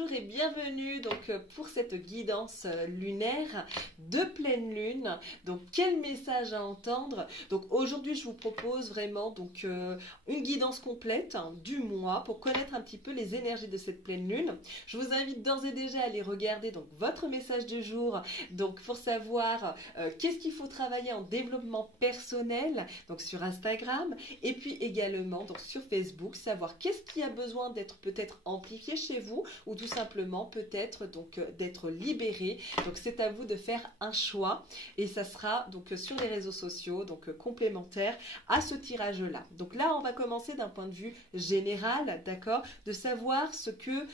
bonjour et bienvenue donc pour cette guidance lunaire de pleine lune. Donc quel message à entendre? Donc aujourd'hui je vous propose vraiment donc une guidance complète du mois pour connaître un petit peu les énergies de cette pleine lune. Je vous invite d'ores et déjà à aller regarder donc votre message du jour donc pour savoir qu'est-ce qu'il faut travailler en développement personnel donc sur Instagram et puis également donc sur Facebook, savoir qu'est-ce qui a besoin d'être peut-être amplifié chez vous ou tout simplement peut-être donc d'être libéré. Donc c'est à vous de faire un choix et ça sera donc sur les réseaux sociaux donc complémentaire à ce tirage là. Donc là on va commencer d'un point de vue général, d'accord, de savoir ce que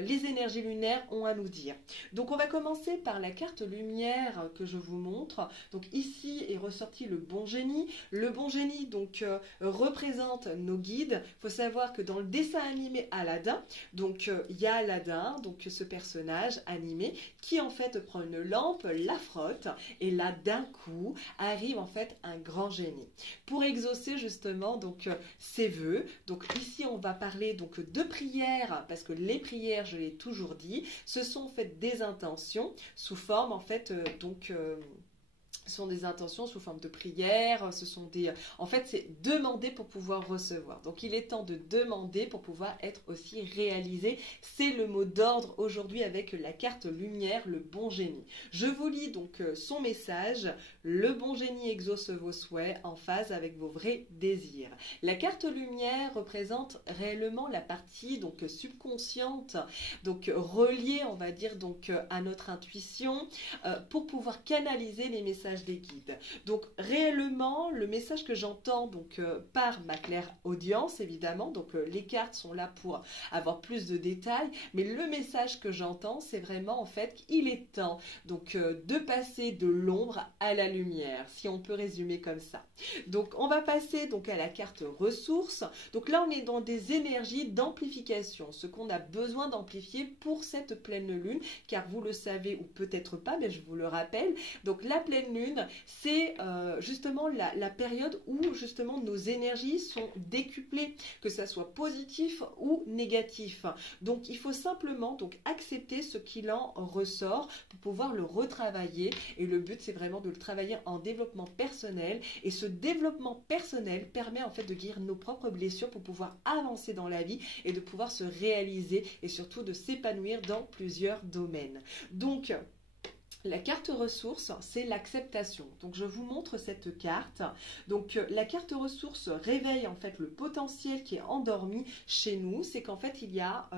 les énergies lunaires ont à nous dire. Donc on va commencer par la carte lumière que je vous montre. Donc ici est ressorti le bon génie. Le bon génie donc représente nos guides. Il faut savoir que dans le dessin animé Aladdin, donc il y a Aladdin, donc ce personnage animé qui en fait prend une lampe, la frotte et là d'un coup arrive en fait un grand génie pour exaucer justement donc ses vœux. Donc ici on va parler donc de prières parce que les prières, je l'ai toujours dit, ce sont en fait des intentions sous forme en fait ce sont des intentions sous forme de prière, ce sont des... En fait, c'est demander pour pouvoir recevoir. Donc, il est temps de demander pour pouvoir être aussi réalisé. C'est le mot d'ordre aujourd'hui avec la carte lumière, le bon génie. Je vous lis donc son message. Le bon génie exauce vos souhaits en phase avec vos vrais désirs. La carte lumière représente réellement la partie donc subconsciente, donc reliée, on va dire, donc à notre intuition pour pouvoir canaliser les messages des guides. Donc réellement le message que j'entends donc par ma claire audience évidemment, donc les cartes sont là pour avoir plus de détails, mais le message que j'entends c'est vraiment en fait qu'il est temps donc de passer de l'ombre à la lumière, si on peut résumer comme ça. Donc on va passer donc à la carte ressources. Donc là on est dans des énergies d'amplification, ce qu'on a besoin d'amplifier pour cette pleine lune, car vous le savez ou peut-être pas, mais je vous le rappelle, donc la pleine lune c'est justement la période où justement nos énergies sont décuplées, que ça soit positif ou négatif. Donc il faut simplement donc accepter ce qu'il en ressort pour pouvoir le retravailler et le but c'est vraiment de le travailler en développement personnel et ce développement personnel permet en fait de guérir nos propres blessures pour pouvoir avancer dans la vie et de pouvoir se réaliser et surtout de s'épanouir dans plusieurs domaines. Donc la carte ressources, c'est l'acceptation. Donc, je vous montre cette carte. Donc, la carte ressources réveille en fait le potentiel qui est endormi chez nous. C'est qu'en fait, il y a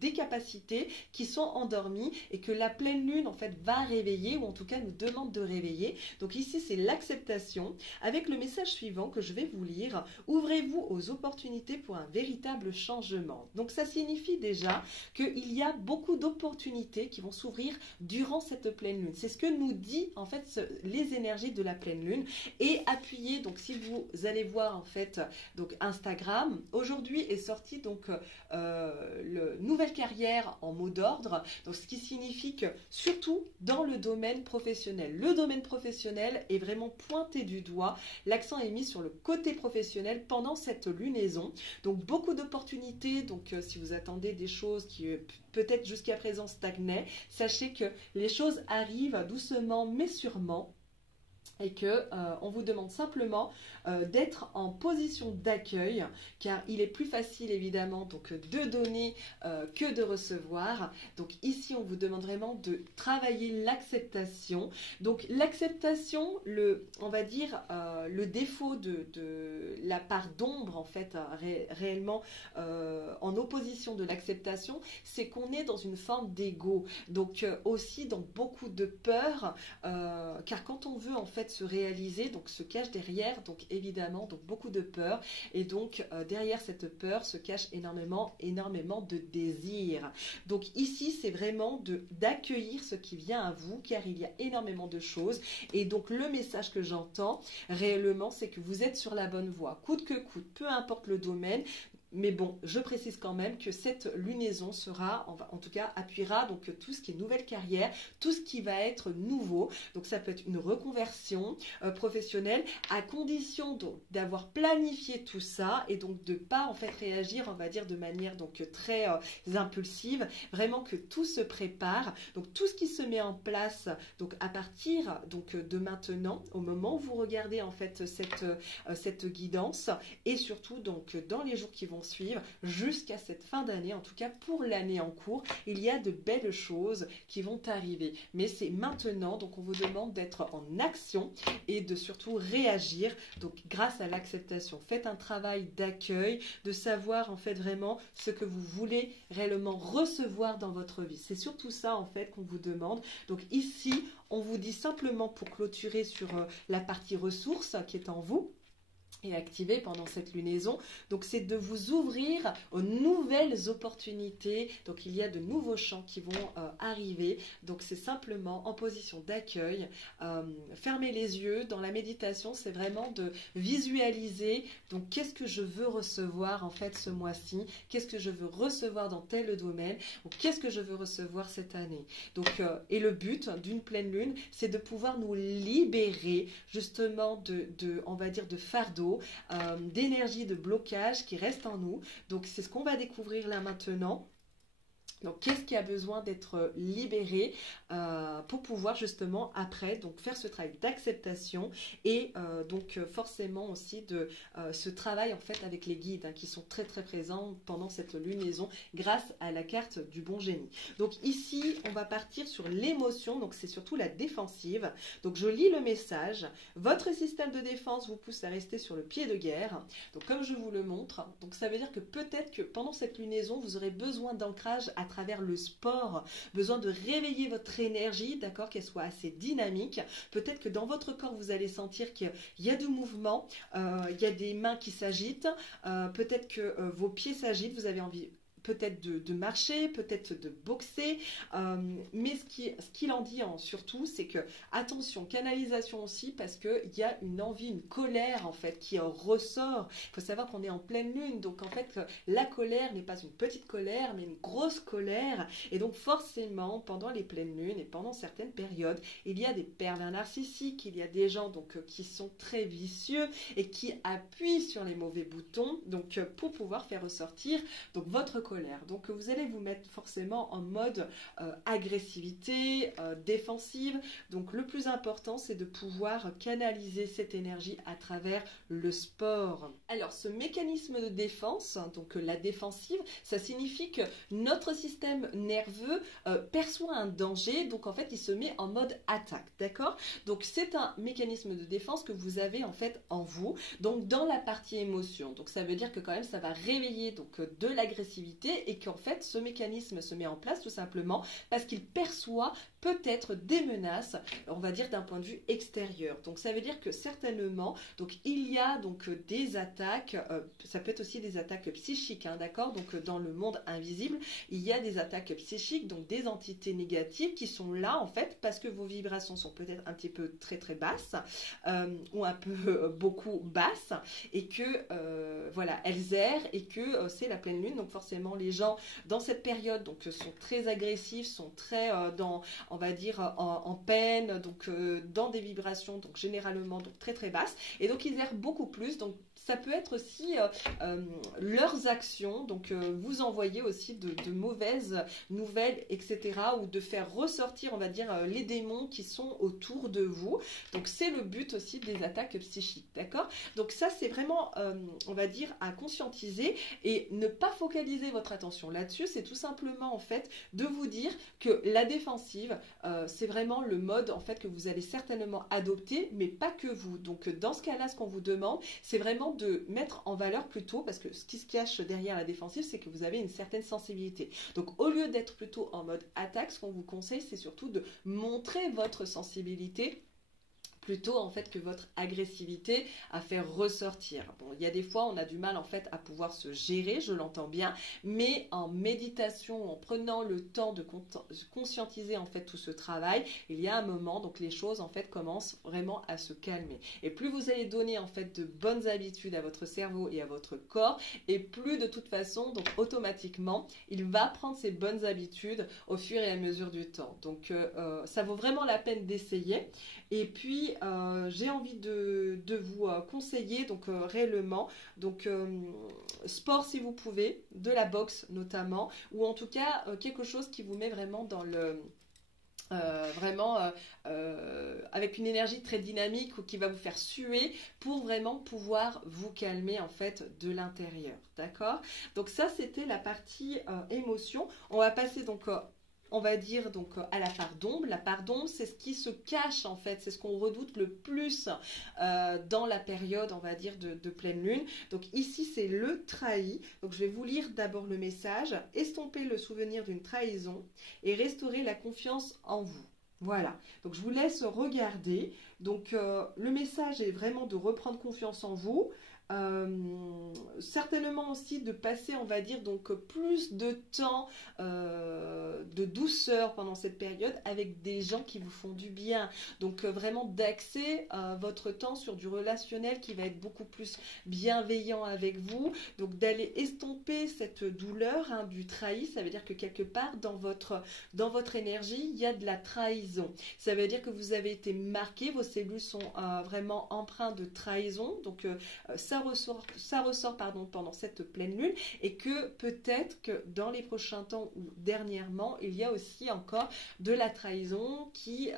des capacités qui sont endormies et que la pleine lune en fait va réveiller ou en tout cas nous demande de réveiller. Donc, ici, c'est l'acceptation avec le message suivant que je vais vous lire. Ouvrez-vous aux opportunités pour un véritable changement. Donc, ça signifie déjà qu'il y a beaucoup d'opportunités qui vont s'ouvrir durant cette pleine lune. C'est ce que nous dit en fait les énergies de la pleine lune et appuyez donc si vous allez voir en fait donc Instagram aujourd'hui est sorti donc le nouvelle carrière en mot d'ordre, donc ce qui signifie que surtout dans le domaine professionnel est vraiment pointé du doigt, l'accent est mis sur le côté professionnel pendant cette lunaison, donc beaucoup d'opportunités. Donc si vous attendez des choses qui peut-être jusqu'à présent stagnaient, sachez que les choses arrivent doucement mais sûrement et que on vous demande simplement d'être en position d'accueil car il est plus facile évidemment donc de donner que de recevoir. Donc ici on vous demande vraiment de travailler l'acceptation. Donc l'acceptation, on va dire le défaut de la part d'ombre en fait réellement en opposition de l'acceptation, c'est qu'on est dans une forme d'ego, donc aussi dans beaucoup de peur car quand on veut en fait se réaliser, donc se cache derrière donc évidemment donc beaucoup de peur et donc derrière cette peur se cache énormément de désir. Donc ici c'est vraiment d'accueillir ce qui vient à vous car il y a énormément de choses et donc le message que j'entends réellement c'est que vous êtes sur la bonne voie, coûte que coûte, peu importe le domaine. Mais bon, je précise quand même que cette lunaison sera, en tout cas, appuiera donc tout ce qui est nouvelle carrière, tout ce qui va être nouveau. Donc ça peut être une reconversion professionnelle, à condition donc d'avoir planifié tout ça et donc de pas en fait réagir, on va dire, de manière donc très impulsive. Vraiment que tout se prépare. Donc tout ce qui se met en place donc à partir donc de maintenant, au moment où vous regardez en fait cette guidance, et surtout donc dans les jours qui vont suivre jusqu'à cette fin d'année, en tout cas pour l'année en cours, il y a de belles choses qui vont arriver. Mais c'est maintenant, donc on vous demande d'être en action et de surtout réagir donc grâce à l'acceptation. Faites un travail d'accueil, de savoir en fait vraiment ce que vous voulez réellement recevoir dans votre vie. C'est surtout ça en fait qu'on vous demande. Donc ici, on vous dit simplement pour clôturer sur la partie ressources qui est en vous et activé pendant cette lunaison, donc c'est de vous ouvrir aux nouvelles opportunités. Donc il y a de nouveaux champs qui vont arriver, donc c'est simplement en position d'accueil, fermez les yeux. Dans la méditation, c'est vraiment de visualiser, donc qu'est-ce que je veux recevoir en fait ce mois-ci, qu'est-ce que je veux recevoir dans tel domaine, ou qu'est-ce que je veux recevoir cette année. Donc et le but d'une pleine lune, c'est de pouvoir nous libérer justement on va dire de fardeau, d'énergie de blocage qui reste en nous. Donc c'est ce qu'on va découvrir là maintenant. Donc, qu'est-ce qui a besoin d'être libéré pour pouvoir justement après donc faire ce travail d'acceptation et donc forcément aussi de ce travail en fait avec les guides qui sont très très présents pendant cette lunaison grâce à la carte du bon génie. Donc ici, on va partir sur l'émotion, donc c'est surtout la défensive. Donc je lis le message. Votre système de défense vous pousse à rester sur le pied de guerre. Donc comme je vous le montre, donc ça veut dire que peut-être que pendant cette lunaison, vous aurez besoin d'ancrage à travers le sport, besoin de réveiller votre énergie, d'accord, qu'elle soit assez dynamique. Peut-être que dans votre corps, vous allez sentir qu'il y a du mouvement, il y a des mains qui s'agitent, peut-être que vos pieds s'agitent, vous avez envie peut-être de marcher, peut-être de boxer, mais ce qu'il en dit surtout, c'est que attention, canalisation aussi, parce qu'il y a une envie, une colère en fait qui ressort. Il faut savoir qu'on est en pleine lune, donc en fait la colère n'est pas une petite colère, mais une grosse colère, et donc forcément pendant les pleines lunes et pendant certaines périodes, il y a des pervers narcissiques, il y a des gens donc qui sont très vicieux et qui appuient sur les mauvais boutons, donc pour pouvoir faire ressortir donc votre colère. Donc vous allez vous mettre forcément en mode agressivité, défensive. Donc le plus important, c'est de pouvoir canaliser cette énergie à travers le sport. Alors ce mécanisme de défense, donc la défensive, ça signifie que notre système nerveux perçoit un danger, donc en fait il se met en mode attaque, d'accord? Donc c'est un mécanisme de défense que vous avez en fait en vous, donc dans la partie émotion. Donc ça veut dire que quand même ça va réveiller donc de l'agressivité, et qu'en fait ce mécanisme se met en place tout simplement parce qu'il perçoit peut-être des menaces, on va dire d'un point de vue extérieur. Donc ça veut dire que certainement donc il y a donc des attaques, ça peut être aussi des attaques psychiques, d'accord, donc dans le monde invisible il y a des attaques psychiques, donc des entités négatives qui sont là en fait parce que vos vibrations sont peut-être un petit peu très très basses ou un peu beaucoup basses, et que voilà, elles errent, et que c'est la pleine lune, donc forcément les gens dans cette période donc sont très agressifs, sont très dans, on va dire en peine, donc dans des vibrations donc généralement donc très très basses, et donc ils errent beaucoup plus. Donc ça peut être aussi leurs actions, donc vous envoyer aussi de mauvaises nouvelles, etc., ou de faire ressortir, on va dire, les démons qui sont autour de vous. Donc c'est le but aussi des attaques psychiques, d'accord? Donc ça c'est vraiment, on va dire, à conscientiser et ne pas focaliser votre attention là-dessus. C'est tout simplement en fait de vous dire que la défensive, c'est vraiment le mode en fait que vous allez certainement adopter, mais pas que vous. Donc dans ce cas-là, ce qu'on vous demande, c'est vraiment de mettre en valeur plutôt, parce que ce qui se cache derrière la défensive, c'est que vous avez une certaine sensibilité. Donc au lieu d'être plutôt en mode attaque, ce qu'on vous conseille, c'est surtout de montrer votre sensibilité plutôt en fait que votre agressivité à faire ressortir. Bon, il y a des fois on a du mal en fait à pouvoir se gérer, je l'entends bien, mais en méditation, en prenant le temps de conscientiser en fait tout ce travail, il y a un moment donc les choses en fait commencent vraiment à se calmer. Et plus vous allez donner en fait de bonnes habitudes à votre cerveau et à votre corps, et plus de toute façon donc automatiquement il va prendre ces bonnes habitudes au fur et à mesure du temps. Donc ça vaut vraiment la peine d'essayer. Et puis j'ai envie de vous conseiller donc réellement donc sport si vous pouvez, de la boxe notamment, ou en tout cas quelque chose qui vous met vraiment dans le avec une énergie très dynamique ou qui va vous faire suer pour vraiment pouvoir vous calmer en fait de l'intérieur, d'accord? Donc ça c'était la partie émotion. On va passer donc on va dire donc à la part d'ombre. La part d'ombre, c'est ce qui se cache en fait, c'est ce qu'on redoute le plus dans la période, on va dire, de pleine lune. Donc ici, c'est le trahi. Donc je vais vous lire d'abord le message. Estomper le souvenir d'une trahison et restaurer la confiance en vous. Voilà, donc je vous laisse regarder. Donc le message est vraiment de reprendre confiance en vous. Certainement aussi de passer, on va dire, donc plus de temps de douceur pendant cette période avec des gens qui vous font du bien. Donc vraiment d'axer votre temps sur du relationnel qui va être beaucoup plus bienveillant avec vous. Donc d'aller estomper cette douleur du trahi, ça veut dire que quelque part dans votre énergie, il y a de la trahison. Ça veut dire que vous avez été marqué, vos cellules sont vraiment empreintes de trahison. Donc ça ressort pendant cette pleine lune, et que peut-être que dans les prochains temps ou dernièrement, il y a aussi encore de la trahison qui est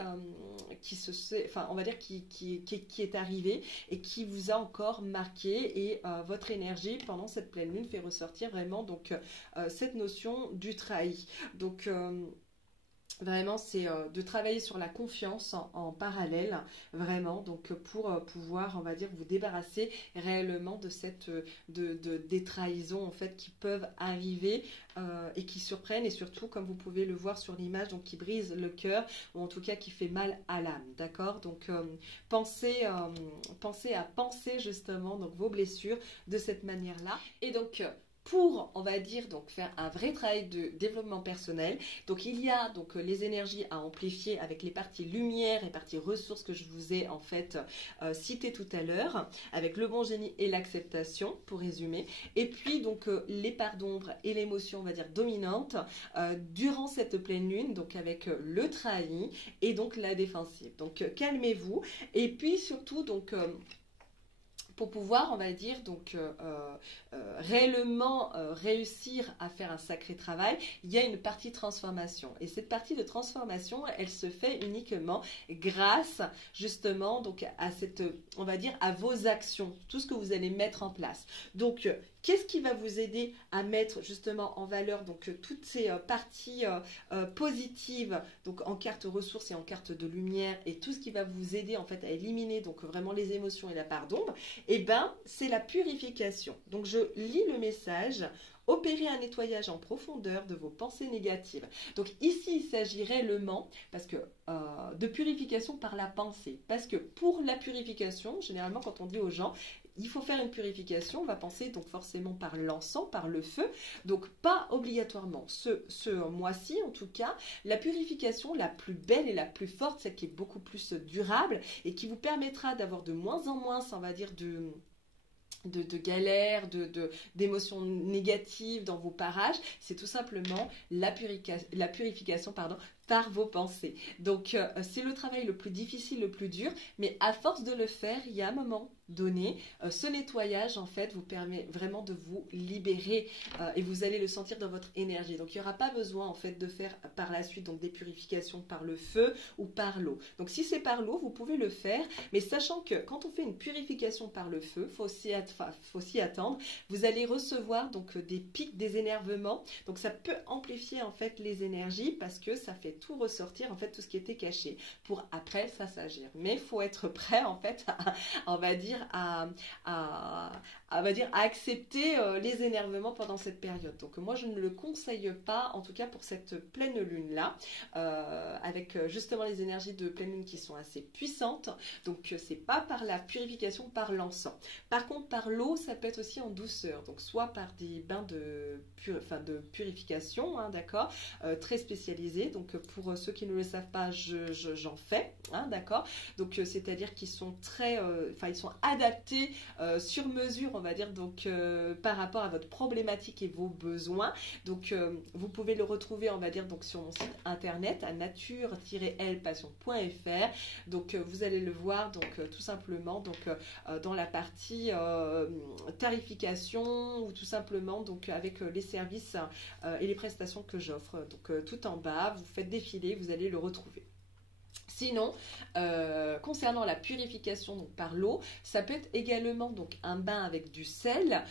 arrivée et qui vous a encore marqué, et votre énergie pendant cette pleine lune fait ressortir vraiment donc cette notion du trahi. Donc vraiment, c'est de travailler sur la confiance en parallèle, vraiment, donc pour pouvoir, on va dire, vous débarrasser réellement de des trahisons en fait qui peuvent arriver et qui surprennent, et surtout, comme vous pouvez le voir sur l'image, donc qui brisent le cœur, ou en tout cas qui fait mal à l'âme, d'accord? Donc pensez à penser justement donc vos blessures de cette manière-là, et donc pour, on va dire, donc faire un vrai travail de développement personnel. Donc il y a donc les énergies à amplifier avec les parties lumière et parties ressources que je vous ai en fait citées tout à l'heure, avec le bon génie et l'acceptation, pour résumer. Et puis donc les parts d'ombre et l'émotion, on va dire, dominante durant cette pleine lune, donc avec le trahi et donc la défensive. Donc calmez-vous, et puis surtout donc pour pouvoir, on va dire, donc réellement réussir à faire un sacré travail, il y a une partie transformation. Et cette partie de transformation, elle se fait uniquement grâce justement donc à cette, on va dire, à vos actions, tout ce que vous allez mettre en place. Donc qu'est-ce qui va vous aider à mettre justement en valeur donc toutes ces parties positives, donc en carte ressources et en carte de lumière, et tout ce qui va vous aider en fait à éliminer donc vraiment les émotions et la part d'ombre? Eh bien, c'est la purification. Donc je lis le message. Opérer un nettoyage en profondeur de vos pensées négatives. Donc ici, il s'agit réellement de purification par la pensée. Parce que pour la purification, généralement quand on dit aux gens, il faut faire une purification, on va penser donc forcément par l'encens, par le feu. Donc pas obligatoirement. Ce mois-ci, en tout cas, la purification la plus belle et la plus forte, celle qui est beaucoup plus durable et qui vous permettra d'avoir de moins en moins, on va dire, de galères, d'émotions négatives dans vos parages, c'est tout simplement la purification par vos pensées. Donc c'est le travail le plus difficile, le plus dur, mais à force de le faire, il y a un moment donné, ce nettoyage en fait vous permet vraiment de vous libérer et vous allez le sentir dans votre énergie. Donc il n'y aura pas besoin en fait de faire par la suite donc des purifications par le feu ou par l'eau. Donc si c'est par l'eau, vous pouvez le faire, mais sachant que quand on fait une purification par le feu, faut s'y attendre, vous allez recevoir donc des pics, des énervements. Donc ça peut amplifier en fait les énergies parce que ça fait tout ressortir en fait, tout ce qui était caché pour après ça s'agir. Mais il faut être prêt en fait on va dire à va dire, à accepter les énervements pendant cette période. Donc moi, je ne le conseille pas, en tout cas pour cette pleine lune-là, avec justement les énergies de pleine lune qui sont assez puissantes. Donc c'est pas par la purification, par l'encens. Par contre, par l'eau, ça peut être aussi en douceur. Donc soit par des bains de purification, hein, d'accord, très spécialisés. Donc pour ceux qui ne le savent pas, j'en fais, hein, d'accord. Donc c'est-à-dire qu'ils sont très, ils sont adaptés sur mesure, on va dire, donc par rapport à votre problématique et vos besoins. Donc vous pouvez le retrouver, on va dire, donc sur mon site internet à nature-lpassion.fr. Donc vous allez le voir, donc tout simplement, donc dans la partie tarification, ou tout simplement donc avec les services et les prestations que j'offre. Donc tout en bas, vous faites défiler, vous allez le retrouver. Sinon, concernant la purification donc par l'eau, ça peut être également donc un bain avec du sel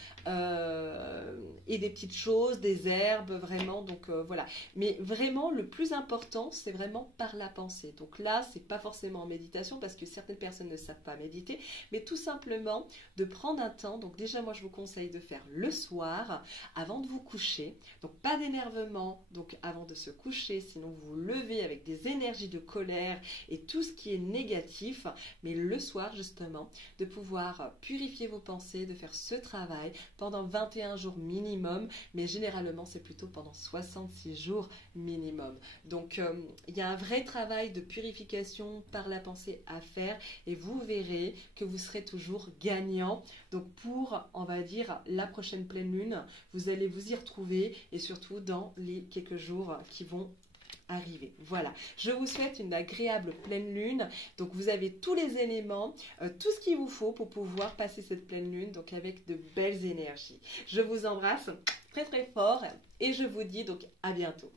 et des petites choses, des herbes, vraiment. Donc voilà. Mais vraiment, le plus important, c'est vraiment par la pensée. Donc là, c'est pas forcément en méditation parce que certaines personnes ne savent pas méditer, mais tout simplement de prendre un temps. Donc déjà, moi, je vous conseille de faire le soir avant de vous coucher. Donc pas d'énervement. Donc avant de se coucher, sinon vous vous levez avec des énergies de colère et tout ce qui est négatif, mais le soir justement, de pouvoir purifier vos pensées, de faire ce travail pendant 21 jours minimum, mais généralement c'est plutôt pendant 66 jours minimum. Donc il y a un vrai travail de purification par la pensée à faire et vous verrez que vous serez toujours gagnant. Donc pour, on va dire, la prochaine pleine lune, vous allez vous y retrouver et surtout dans les quelques jours qui vont arriver. Voilà, je vous souhaite une agréable pleine lune. Donc vous avez tous les éléments, tout ce qu'il vous faut pour pouvoir passer cette pleine lune, donc avec de belles énergies. Je vous embrasse très très fort et je vous dis donc à bientôt.